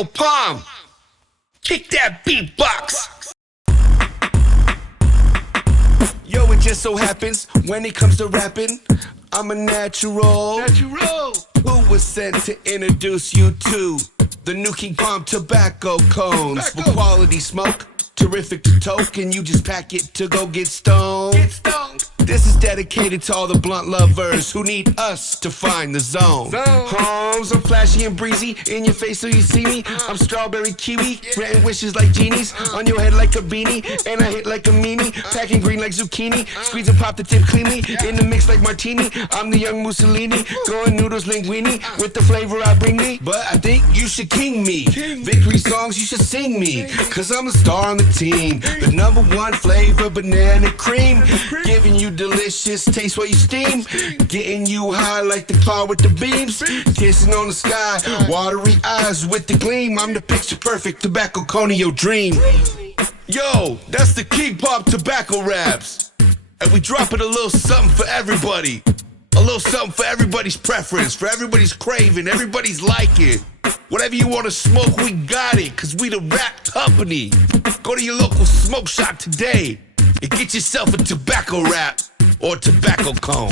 Yo, Palm, kick that beatbox. Yo, it just so happens when it comes to rapping, I'm a natural. Who was sent to introduce you to the new King Palm tobacco cones for quality smoke? Terrific to toke, and you just pack it to go get stoned. This is dedicated to all the blunt lovers who need us to find the zone. Homes, I'm flashy and breezy, in your face so you see me. I'm strawberry kiwi, granting wishes like genies. On your head like a beanie, and I hit like a meanie. Packing green like zucchini, squeeze and pop the tip cleanly. In the mix like martini, I'm the young Mussolini. Throwing noodles linguine, with the flavor I bring me. But I think you should king me. Victory songs you should sing me, cause I'm the star on the team. The #1 flavor, banana cream. Giving you delicious taste while you steam. Getting you high like the car with the beams. Kissing on the sky, watery eyes with the gleam. I'm the picture perfect tobacco cone of your dream. Yo, that's the King Palm tobacco raps. And we dropping a little something for everybody. A little something for everybody's preference, for everybody's craving, everybody's liking. Whatever you want to smoke, we got it, cause we the rap company. Go to your local smoke shop today and get yourself a tobacco wrap or tobacco cone.